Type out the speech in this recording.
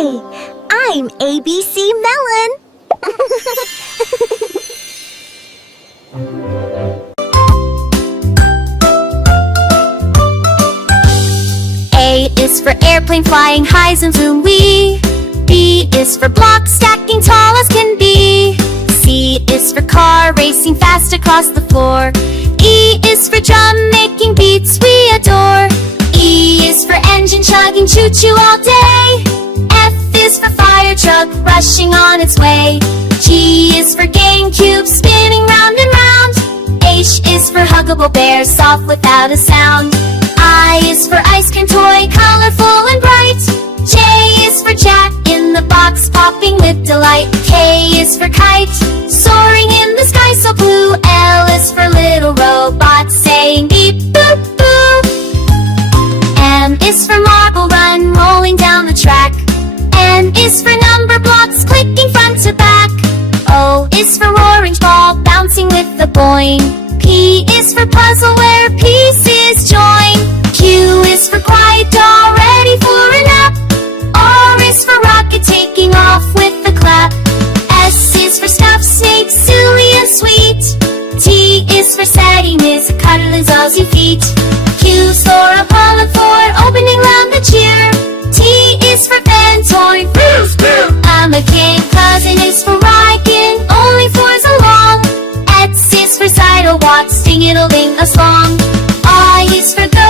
Hi, I'm ABC Melon. A is for airplane flying high, zoom zoom wee. B is for block stacking tall as can be. C is for car racing fast across the floor. E is for drum making beats we adore. E is for engine chugging choo choo all day. F is for fire truck rushing on its way. G is for GameCube spinning round and round. H is for huggable bear soft without a sound. I is for ice cream toy colorful and bright. J is for Jack in the box popping with delight. K is for kite soaring in the sky so blue. L is for little robot saying beep boop boop. M is for marble run rolling down the track. N is for number blocks clicking front to back. O is for orange ball bouncing with the boing. P is for puzzle where pieces join. Q is for quiet doll ready for a nap. R is for rocket taking off with a clap. S is for stuffed snake silly and sweet. T is for Sadie Miss cuddles Aussie feet. Q's for Apollo for opening round the cheer. T is for fan toy. I'm a kid. Cousin is for Riken, only fours along. X is for Sidle Watch, sing it'll ding us long. I is for go